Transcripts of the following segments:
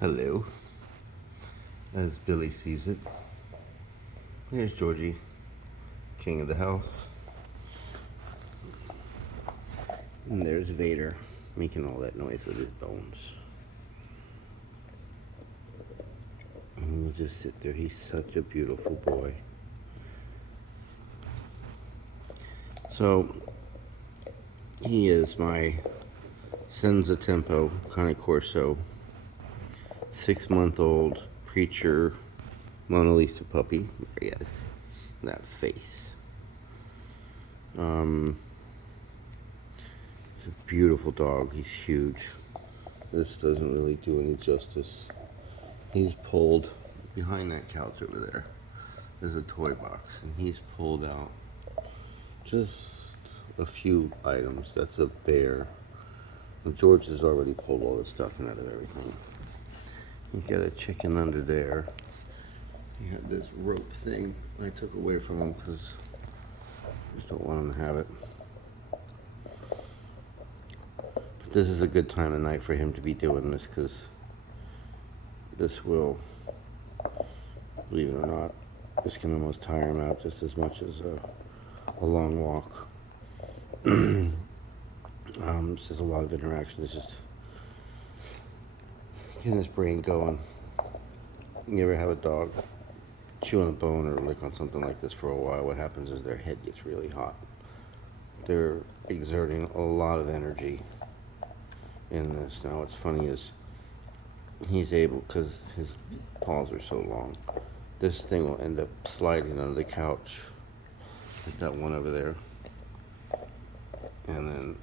Hello, as Billy sees it. Here's Georgie, king of the house. And there's Vader, making all that noise with his bones. And he'll just sit there. He's such a beautiful boy. So, he is my Senza Tempo Cane Corso 6-month-old preacher Mona Lisa puppy. There he is. That face. He's a beautiful dog. He's huge. This doesn't really do any justice. He's pulled behind that couch over there. There's a toy box, and he's pulled out just a few items. That's a bear. Well, George has already pulled all the stuffing out of everything. You got a chicken under there. You have this rope thing I took away from him because I just don't want him to have it. But this is a good time of night for him to be doing this because this will, believe it or not, this can almost tire him out just as much as a long walk. It's just a lot of interaction. It's just getting his brain going. You ever have a dog chew on a bone or lick on something like this for a while? What happens is their head gets really hot. They're exerting a lot of energy in this. Now what's funny is he's able, because his paws are so long, this thing will end up sliding under the couch, like that one over there, and then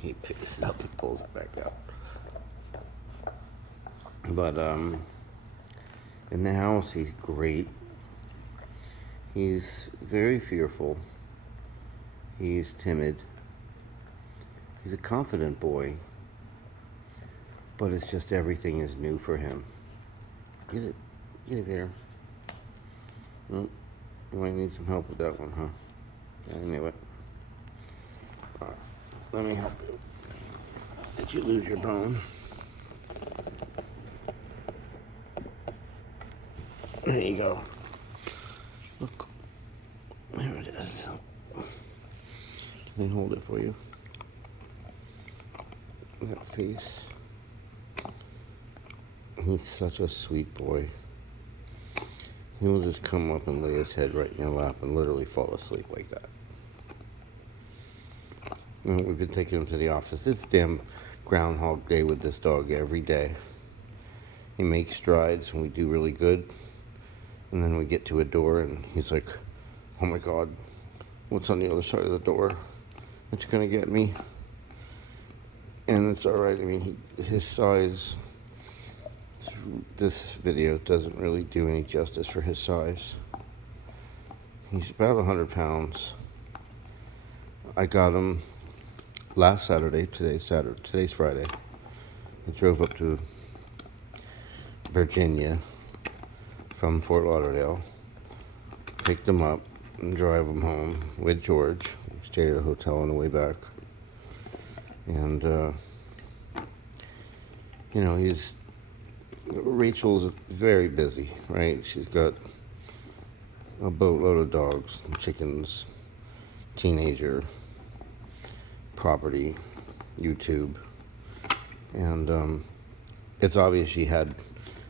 he picks it up and pulls it back out. But in the house he's great. He's very fearful. He's timid. He's a confident boy, but it's just everything is new for him. Get it there. Oh, you might need some help with that one, huh? I knew it. All right, let me help you. Did you lose your bone? There you go. Look, there it is. Can they hold it for you? That face. He's such a sweet boy. He will just come up and lay his head right in your lap and literally fall asleep like that. And we've been taking him to the office. It's damn Groundhog Day with this dog every day. He makes strides and we do really good. And then we get to a door and he's like, oh my God, what's on the other side of the door? It's gonna get me. And it's all right. I mean, his size, this video doesn't really do any justice for his size. He's about 100 pounds. I got him last Saturday. Today's Friday. I drove up to Virginia from Fort Lauderdale, picked him up and drive him home with George. We stayed at a hotel on the way back. And, you know, Rachel's very busy, right? She's got a boatload of dogs, chickens, teenager, property, YouTube. And it's obvious she had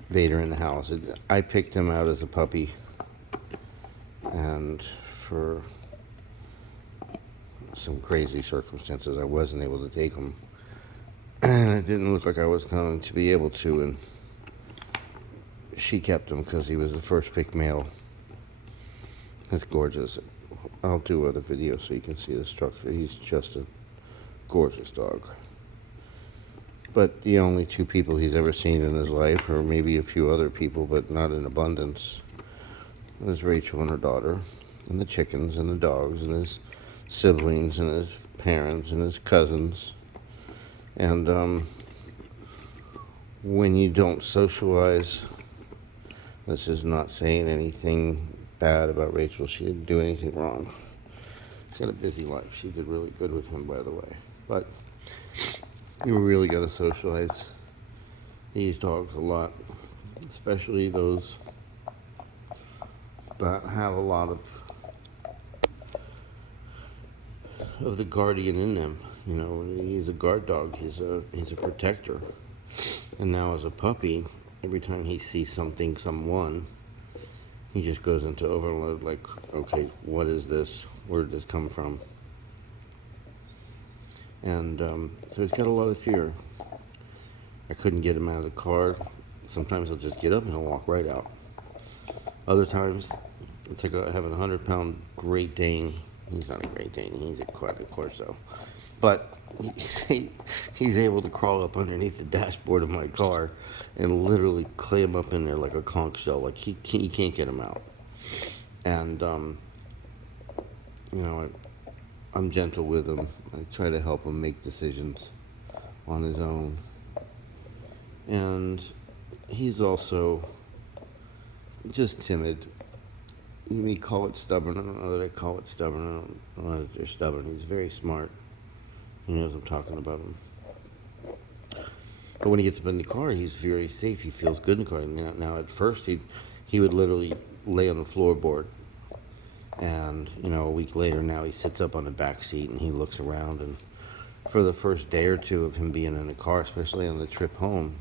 Vader in the house. I picked him out as a puppy, and for some crazy circumstances I wasn't able to take him, and it didn't look like I was going to be able to, and she kept him because he was the first pick male. It's gorgeous. I'll do other videos so you can see the structure. He's just a gorgeous dog. But the only two people he's ever seen in his life, or maybe a few other people, but not in abundance, was Rachel and her daughter, and the chickens, and the dogs, and his siblings, and his parents, and his cousins. And when you don't socialize, this is not saying anything bad about Rachel. She didn't do anything wrong. She's got a busy life. She did really good with him, by the way. But you really got to socialize. these dogs a lot, especially those that have a lot of the guardian in them. You know, he's a guard dog. He's a protector. And now as a puppy, every time he sees something, someone, he just goes into overload. Like, okay, what is this? Where did this come from? And so he's got a lot of fear. I couldn't get him out of the car. Sometimes he'll just get up and he'll walk right out. Other times, it's like having a 100-pound Great Dane. He's not a Great Dane. He's a Cane Corso. But he's able to crawl up underneath the dashboard of my car and literally clam up in there like a conch shell. Like he can't get him out. And you know, I'm gentle with him. I try to help him make decisions on his own. And he's also just timid. You may call it stubborn. I don't know that I call it stubborn. I don't know that they're stubborn. He's very smart. He knows I'm talking about him. But when he gets up in the car, he's very safe. He feels good in the car. Now at first, he would literally lay on the floorboard. And, you know, a week later, now he sits up on the back seat and he looks around. And for the first day or two of him being in the car, especially on the trip home,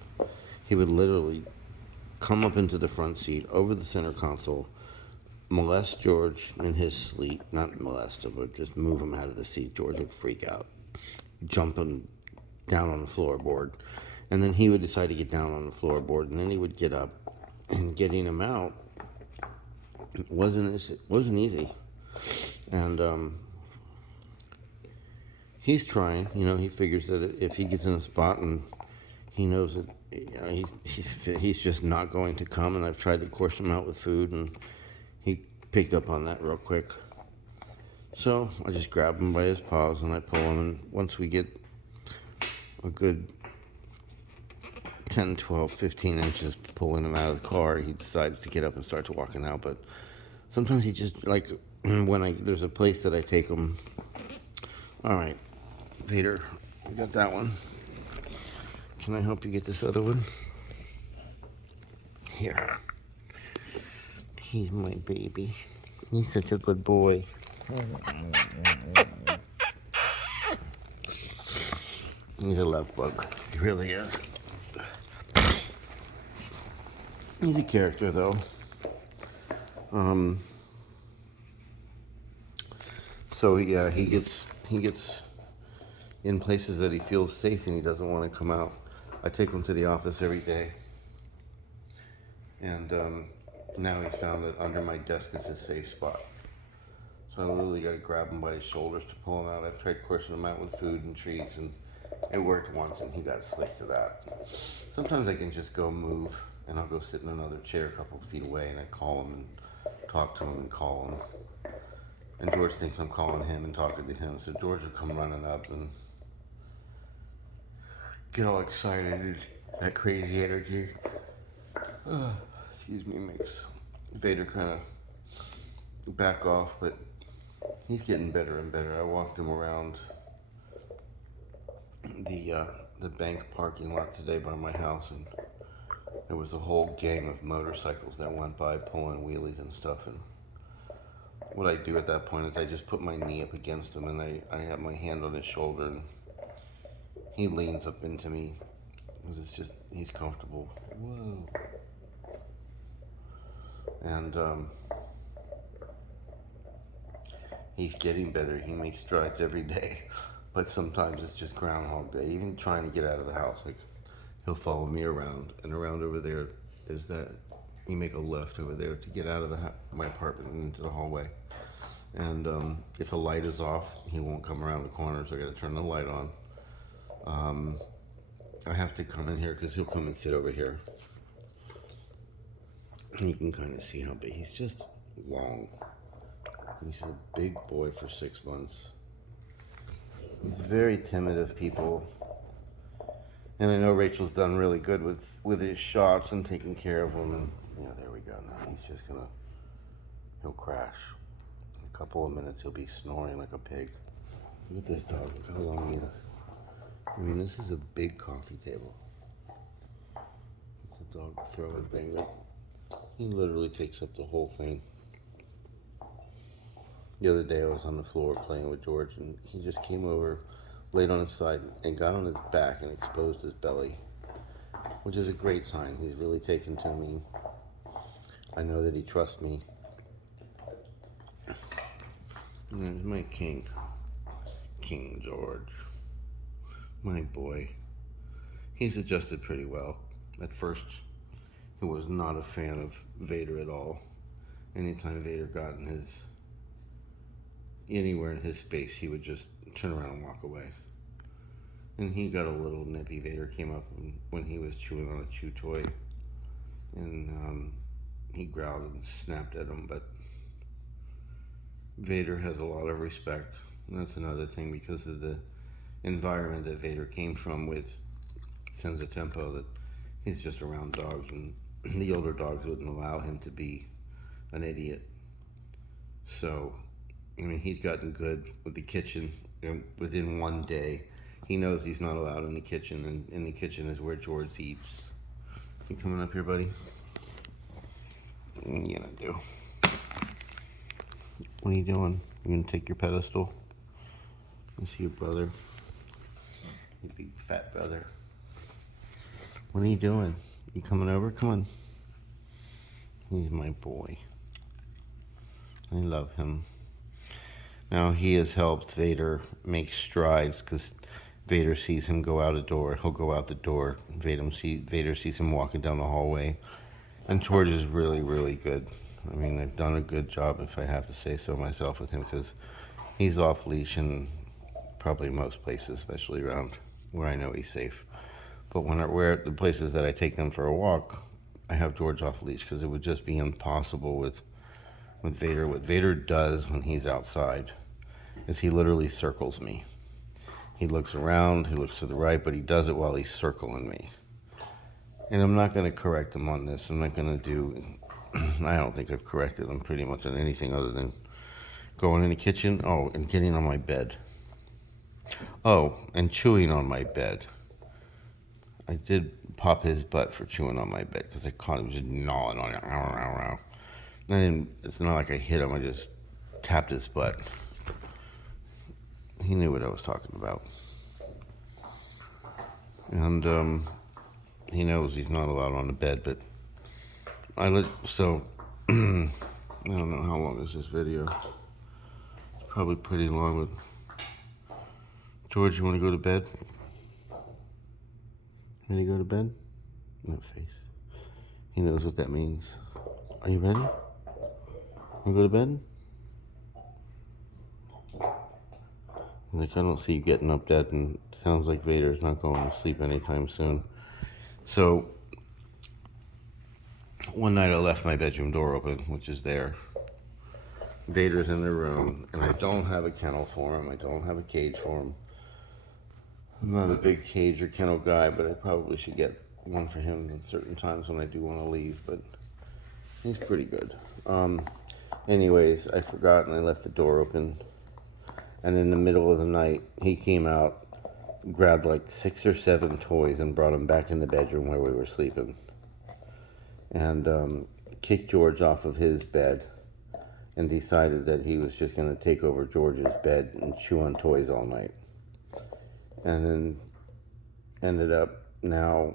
he would literally come up into the front seat, over the center console, molest George in his sleep. Not molest him, but just move him out of the seat. George would freak out, jumping down on the floorboard. And then he would decide to get down on the floorboard, and then he would get up. And getting him out wasn't easy. And he's trying. You know, he figures that if he gets in a spot and he knows that, you know, he's just not going to come. And I've tried to course him out with food, and he picked up on that real quick. So I just grab him by his paws and I pull him, and once we get a good 10, 12, 15 inches pulling him out of the car, he decides to get up and start to walking out. But sometimes he just, like, there's a place that I take him. All right, Vader, you got that one. Can I help you get this other one? Here. He's my baby. He's such a good boy. He's a love bug. He really is. He's a character, though. So yeah, he gets in places that he feels safe and he doesn't want to come out. I take him to the office every day, and now he's found that under my desk is his safe spot. So I literally got to grab him by his shoulders to pull him out. I've tried coursing him out with food and treats, and it worked once, and he got slick to that. Sometimes I can just go move, and I'll go sit in another chair a couple of feet away, and I call him and talk to him and call him. And George thinks I'm calling him and talking to him, so George will come running up and get all excited, and that crazy energy. Excuse me, makes Vader kind of back off, but he's getting better and better. I walked him around the bank parking lot today by my house, and there was a whole gang of motorcycles that went by pulling wheelies and stuff. And what I do at that point is I just put my knee up against him, and I have my hand on his shoulder, and he leans up into me. It's just, he's comfortable. Whoa. And he's getting better. He makes strides every day, but sometimes it's just Groundhog Day. Even trying to get out of the house, like, he'll follow me around, and around over there is that you make a left over there to get out of my apartment and into the hallway. And if a light is off, he won't come around the corner, so I got to turn the light on. I have to come in here because he'll come and sit over here. And you can kind of see how big he's just long. He's a big boy for 6 months. He's very timid of people. And I know Rachel's done really good with his shots and taking care of him. And yeah, there we go. Now he's just he'll crash. In a couple of minutes, he'll be snoring like a pig. Look at this dog. Look how long he is. I mean, this is a big coffee table. dog throwing thing, but he literally takes up the whole thing. The other day I was on the floor playing with George, and he just came over, laid on his side, and got on his back and exposed his belly, which is a great sign. He's really taken to me. I know that he trusts me. And there's my king, King George, my boy. He's adjusted pretty well. At first, he was not a fan of Vader at all. Anytime Vader got anywhere in his space, he would just turn around and walk away. And he got a little nippy. Vader came up when he was chewing on a chew toy, and he growled and snapped at him, but Vader has a lot of respect. And that's another thing, because of the environment that Vader came from with Sense of Tempo, that he's just around dogs, and the older dogs wouldn't allow him to be an idiot. So, I mean, he's gotten good with the kitchen. Within one day, he knows he's not allowed in the kitchen, and in the kitchen is where George eats. You coming up here, buddy? What are you gonna do? What are you doing? You gonna take your pedestal? You see your brother? Your big fat brother. What are you doing? You coming over? Come on. He's my boy. I love him. Now, he has helped Vader make strides, because Vader sees him go out a door. He'll go out the door. Vader sees him walking down the hallway. And George is really, really good. I mean, they've done a good job, if I have to say so myself, with him, because he's off leash in probably most places, especially around where I know he's safe. But when we're at the places that I take them for a walk, I have George off leash, because it would just be impossible with Vader. What Vader does when he's outside is he literally circles me. He looks around, he looks to the right, but he does it while he's circling me. And I'm not going to correct him on this. I'm not going to do... I don't think I've corrected him pretty much on anything other than going in the kitchen. Oh, and getting on my bed. Oh, and chewing on my bed. I did pop his butt for chewing on my bed, because I caught him just gnawing on it. It's not like I hit him, I just tapped his butt. He knew what I was talking about. And he knows he's not allowed on the bed, but I don't know how long is this video. It's probably pretty long, but George, you want to go to bed? Ready to go to bed? That face. He knows what that means. Are you ready? Want to go to bed? Like, I don't see you getting up, Dad, and it sounds like Vader's not going to sleep anytime soon. So, one night I left my bedroom door open, which is there. Vader's in the room, and I don't have a kennel for him. I don't have a cage for him. I'm not a big cage or kennel guy, but I probably should get one for him at certain times when I do want to leave, but he's pretty good. Anyways, I forgot and I left the door open. And in the middle of the night, he came out, grabbed like 6 or 7 toys and brought them back in the bedroom where we were sleeping. And kicked George off of his bed and decided that he was just going to take over George's bed and chew on toys all night. And then ended up, now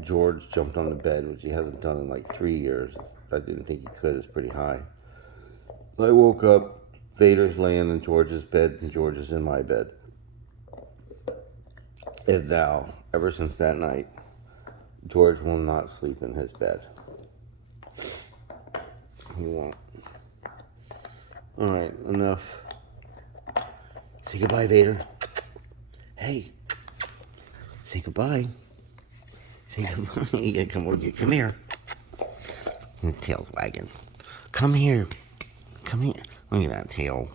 George jumped on the bed, which he hasn't done in like 3 years. I didn't think he could. It's pretty high. I woke up, Vader's laying in George's bed, and George is in my bed. And now, ever since that night, George will not sleep in his bed. He won't. Alright, enough. Say goodbye, Vader. Hey. Say goodbye. Say goodbye. You gotta come over here. Come here. His tail's wagging. Come here. Come here. Look at that tail.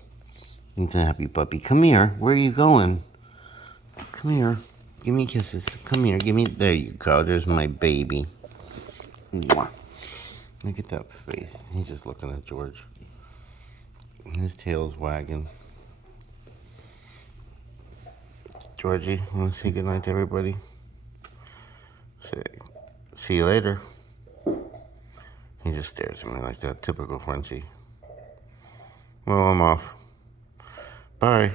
He's a happy puppy. Come here. Where are you going? Come here. Give me kisses. Come here. Give me... There you go. There's my baby. Mwah. Look at that face. He's just looking at George. His tail's wagging. Georgie, want to say goodnight to everybody? Say, see you later. He just stares at me like that. Typical Frenchie. Well, I'm off. Bye.